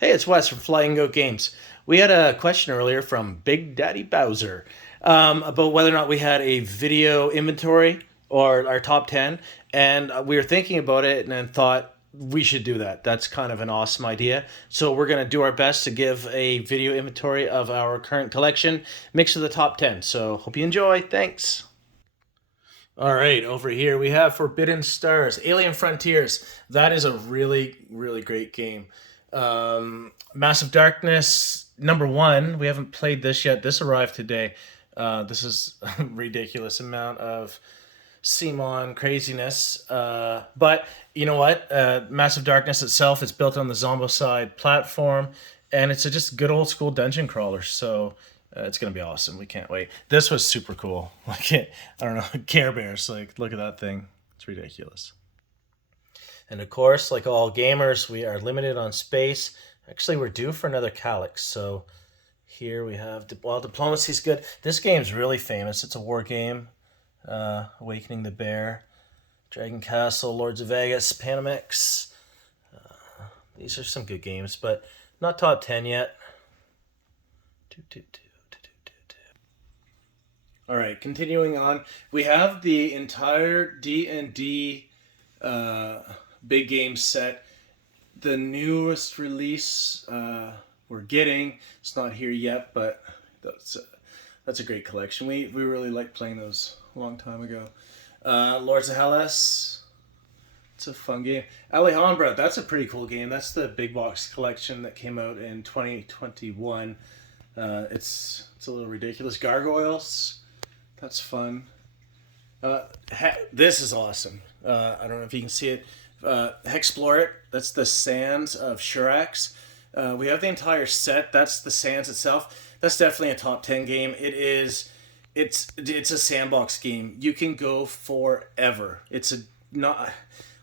Hey, it's Wes from Flying Goat Games. We had a question earlier from Big Daddy Bowser about whether or not we had a video inventory or our top 10. And we were thinking about it and then thought we should do that. That's kind of an awesome idea. So we're going to do our best to give a video inventory of our current collection, mixed with the top 10. So hope you enjoy. Thanks. All right, over here we have Forbidden Stars, Alien Frontiers. That is a really, really great game. Massive Darkness, number one. We haven't played this yet. This arrived today. This is a ridiculous amount of Simon craziness. But you know what? Massive Darkness itself is built on the Zombicide platform, and it's a just good old school dungeon crawler. So it's gonna be awesome. We can't wait. This was super cool. Like I don't know, Care Bears. Like look at that thing. It's ridiculous. And of course, like all gamers, we are limited on space. Actually, we're due for another Calyx. So here we have, while diplomacy's good, this game's really famous. It's a war game. Awakening the Bear, Dragon Castle, Lords of Vegas, Panamix. These are some good games, but not top 10 yet. All right, continuing on, we have the entire D&D big game set. The newest release we're getting, it's not here yet, but that's a great collection. We really liked playing those a long time ago. Lords of Hellas, it's a fun game. Alejandra, that's a pretty cool game. That's the big box collection that came out in 2021. It's a little ridiculous. Gargoyles, that's fun. This is awesome. I don't know if you can see it. Hexplore it. That's the Sands of Shirax. We have the entire set. That's the Sands itself. That's definitely a top 10 game. It is. It's a sandbox game. You can go forever. It's a not.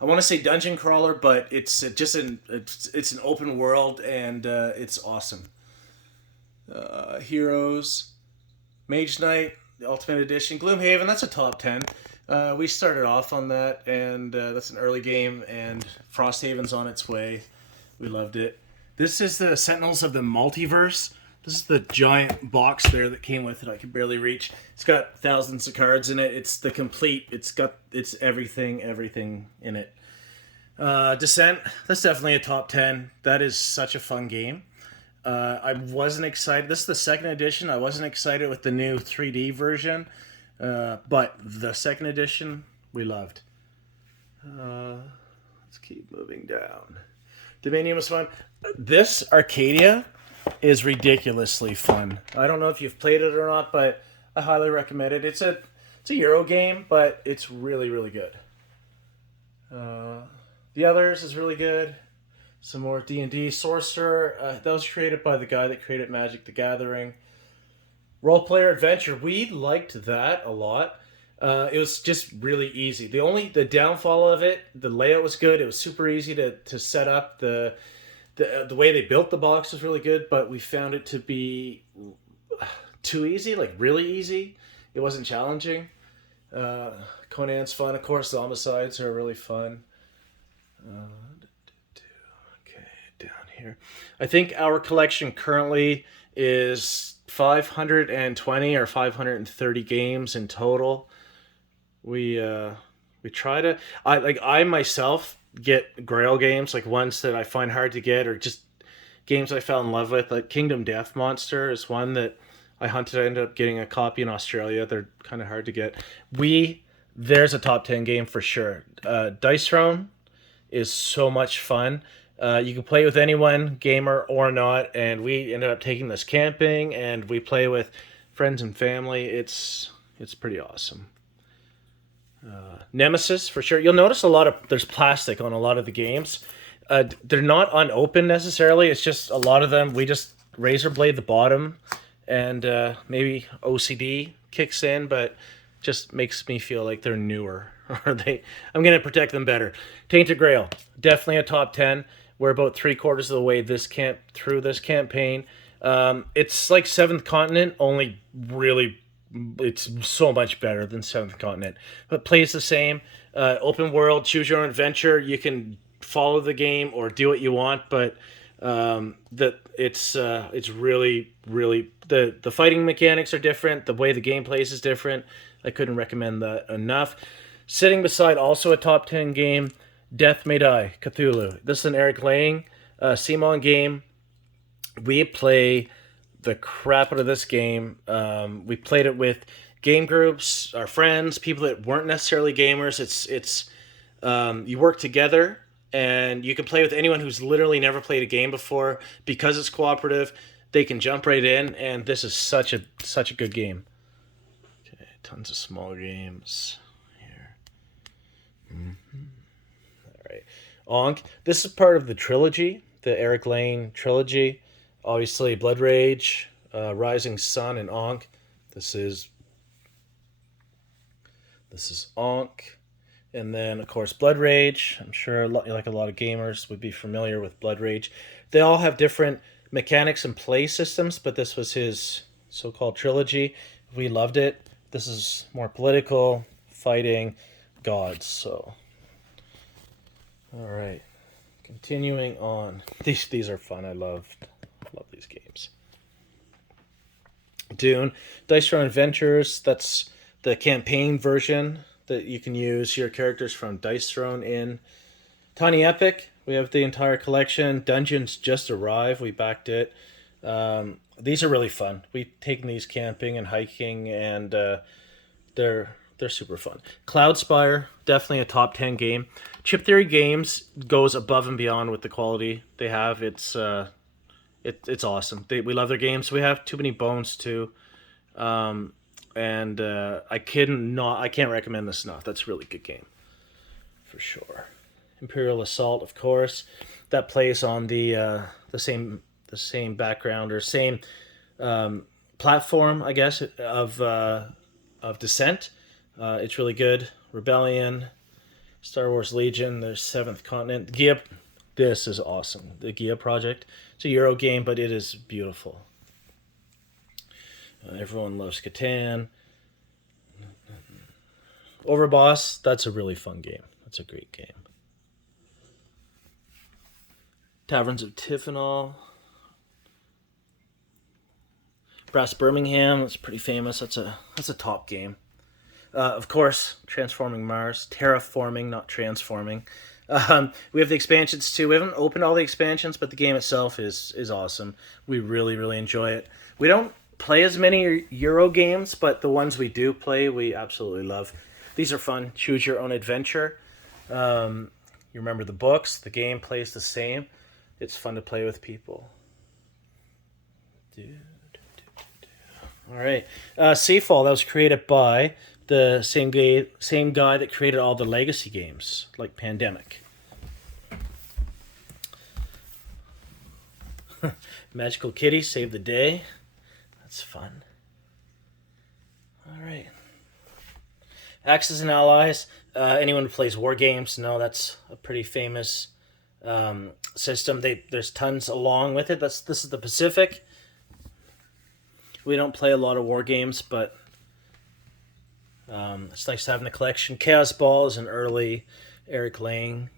I want to say dungeon crawler, but it's just it's an open world and it's awesome. Heroes, Mage Knight, the Ultimate Edition, Gloomhaven. That's a top 10. We started off on that, and that's an early game, and Frosthaven's on its way. We loved it. This is the Sentinels of the Multiverse. This is the giant box there that came with it. I could barely reach. It's got thousands of cards in it. It's the complete. It's everything in it. Descent. That's definitely a top 10. That is such a fun game. I wasn't excited. This is the second edition. I wasn't excited with the new 3D version. But the second edition, we loved. Let's keep moving down. Dominion was fun. This Arcadia is ridiculously fun. I don't know if you've played it or not, but I highly recommend it. It's a Euro game, but it's really, really good. The Others is really good. Some more D&D. Sorcerer, that was created by the guy that created Magic the Gathering. Role Player Adventure, we liked that a lot. It was just really easy. The downfall of it, the layout was good. It was super easy to set up. The way they built the box was really good, but we found it to be too easy, like really easy. It wasn't challenging. Conan's fun, of course. The Homicides are really fun. Okay, down here. I think our collection currently is 520 or 530 games in total. We try to I myself get Grail games, like ones that I find hard to get, or just games I fell in love with. Like Kingdom Death Monster is one that I hunted. I ended up getting a copy in Australia. They're kind of hard to get. There's a top 10 game for sure. Dice Throne is so much fun. You can play with anyone, gamer or not, and we ended up taking this camping, and we play with friends and family. It's pretty awesome. Nemesis for sure. You'll notice there's plastic on a lot of the games. They're not unopened necessarily. It's just a lot of them we just razor blade the bottom, and maybe OCD kicks in, but just makes me feel like they're newer. I'm gonna protect them better. Tainted Grail, definitely a top 10. We're about 3/4 of the way through this campaign. It's like Seventh Continent, only really it's so much better than Seventh Continent. But plays the same. Open world, choose your own adventure. You can follow the game or do what you want, but That it's really really the fighting mechanics are different. The way the game plays is different. I couldn't recommend that enough. Sitting beside also a top 10 game, Death May Die Cthulhu. This is an Eric Lang Simon game. We play the crap out of this game. We played it with game groups, our friends, people that weren't necessarily gamers. It's you work together, and you can play with anyone who's literally never played a game before because it's cooperative. They can jump right in, and this is such a good game. Okay, tons of small games here. All right, Onk. This is part of the trilogy, the Eric Lane trilogy. Obviously, Blood Rage, Rising Sun, and Onk. This is Onk. And then, of course, Blood Rage. I'm sure like a lot of gamers would be familiar with Blood Rage. They all have different mechanics and play systems, but this was his so-called trilogy. We loved it. This is more political, fighting, gods. So, all right. Continuing on. These are fun. I love these games. Dune. Dice Throne Adventures. That's the campaign version that you can use your characters from Dice Throne in. Tiny Epic, we have the entire collection. Dungeons just arrived, we backed it. These are really fun. We've taken these camping and hiking, and they're super fun. Cloudspire, definitely a top 10 game. Chip Theory Games goes above and beyond with the quality they have. It's awesome. We love their games. We have Too Many Bones too. And I can't recommend this enough. That's a really good game, for sure. Imperial Assault, of course, that plays on the same background or same platform, I guess, of Descent. It's really good. Rebellion, Star Wars Legion, the Seventh Continent. Gia, this is awesome. The Gia project. It's a Euro game, but it is beautiful. Everyone loves Catan. Overboss, that's a really fun game. That's a great game. Taverns of Tiffinal. Brass Birmingham, that's pretty famous. That's a top game. Of course, Transforming Mars. Terraforming, not transforming. We have the expansions too. We haven't opened all the expansions, but the game itself is awesome. We really, really enjoy it. We don't play as many Euro games, but the ones we do play, we absolutely love. These are fun. Choose your own adventure. You remember the books. The game plays the same. It's fun to play with people. All right. Seafall, that was created by the same guy that created all the legacy games, like Pandemic. Magical Kitty, Save the Day. That's fun. All right. Axis and Allies. Anyone who plays war games, no, that's a pretty famous system. There's tons along with it. This is the Pacific. We don't play a lot of war games, but it's nice to have in the collection. Chaos Ball is an early Eric Lang.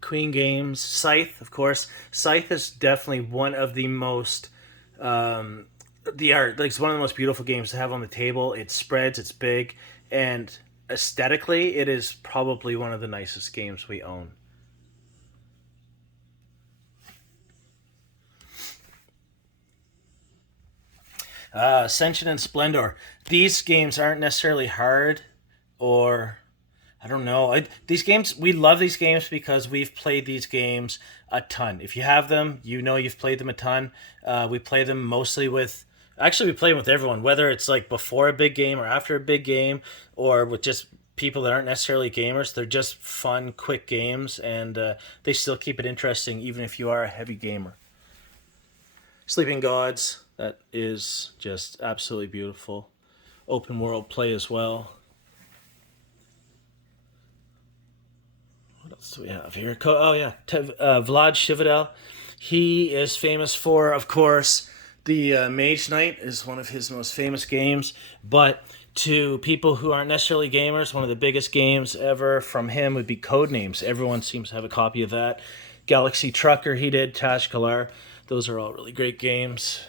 Queen Games. Scythe, of course. Scythe is definitely one of the most it's one of the most beautiful games to have on the table. It spreads, it's big, and aesthetically, it is probably one of the nicest games we own. Ascension and Splendor. These games aren't necessarily hard, or I don't know. These games, we love these games because we've played these games a ton. If you have them, you know you've played them a ton. We play them mostly with. Actually, we play them with everyone, whether it's like before a big game or after a big game, or with just people that aren't necessarily gamers. They're just fun, quick games, and they still keep it interesting, even if you are a heavy gamer. Sleeping Gods, that is just absolutely beautiful. Open world play as well. What else do we have here? Vlad Shivadel. He is famous for, of course, the Mage Knight is one of his most famous games. But to people who aren't necessarily gamers, one of the biggest games ever from him would be Codenames. Everyone seems to have a copy of that. Galaxy Trucker he did, Tashkalar. Those are all really great games.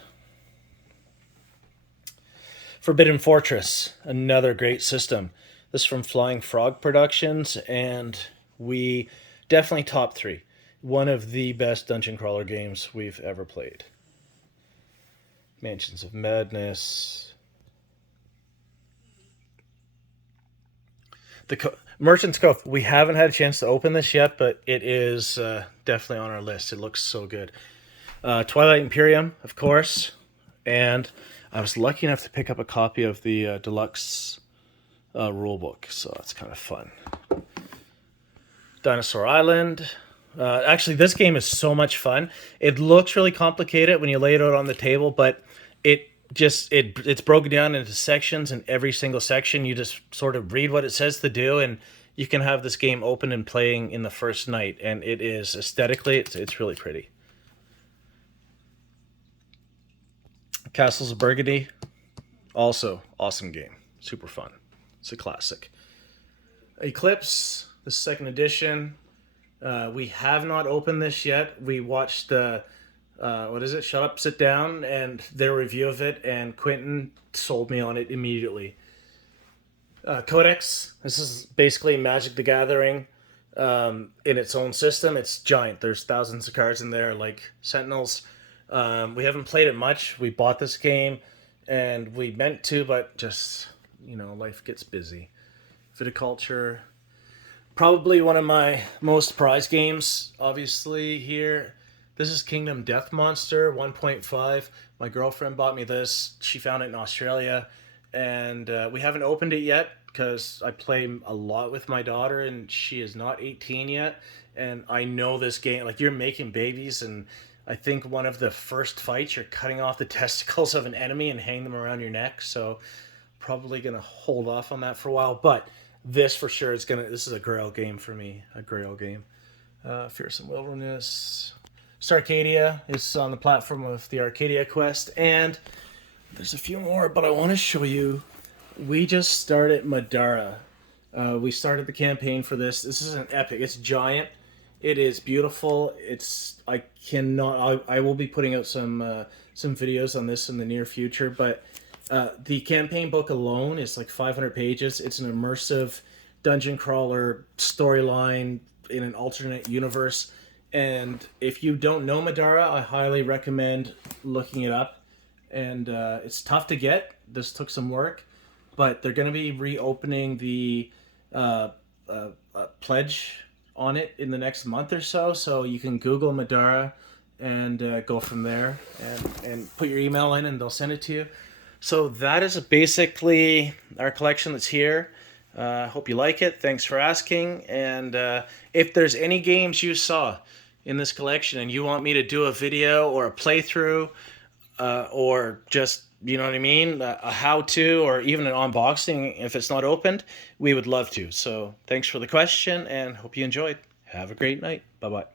Forbidden Fortress, another great system. This is from Flying Frog Productions, and we definitely top three. One of the best dungeon crawler games we've ever played. Mansions of Madness. Merchant's Cove. We haven't had a chance to open this yet, but it is definitely on our list. It looks so good. Twilight Imperium, of course, and I was lucky enough to pick up a copy of the deluxe rulebook, so that's kind of fun. Dinosaur Island. Actually, this game is so much fun. It looks really complicated when you lay it out on the table, but it's broken down into sections, and every single section you just sort of read what it says to do, and you can have this game open and playing in the first night, and it is aesthetically it's really pretty. Castles of Burgundy, also awesome game, super fun. It's a classic. Eclipse, the second edition. We have not opened this yet. We watched what is it? Shut Up, Sit Down, and their review of it, and Quentin sold me on it immediately. Codex. This is basically Magic the Gathering in its own system. It's giant. There's thousands of cards in there, like Sentinels. We haven't played it much. We bought this game, and we meant to, but just, life gets busy. Viticulture. Probably one of my most prized games, obviously, here. This is Kingdom Death Monster 1.5. My girlfriend bought me this. She found it in Australia. And we haven't opened it yet because I play a lot with my daughter, and she is not 18 yet. And I know this game, like, you're making babies, and I think one of the first fights, you're cutting off the testicles of an enemy and hang them around your neck. So probably going to hold off on that for a while. But this for sure this is a grail game for me. A grail game. Fearsome Wilderness. Starcadia is on the platform of the Arcadia Quest. And there's a few more, but I want to show you. We just started Madara. We started the campaign for this. This is an epic. It's giant. It is beautiful. I will be putting out some videos on this in the near future, but the campaign book alone is like 500 pages. It's an immersive dungeon crawler storyline in an alternate universe. And if you don't know Madara, I highly recommend looking it up. And it's tough to get. This took some work, but they're going to be reopening the pledge on it in the next month or so. So you can Google Madara and go from there and put your email in, and they'll send it to you. So that is basically our collection that's here. Hope you like it. Thanks for asking. And if there's any games you saw in this collection and you want me to do a video or a playthrough, or just, you know what I mean, a how-to or even an unboxing if it's not opened, we would love to. So thanks for the question and hope you enjoyed. Have a great night. Bye-bye.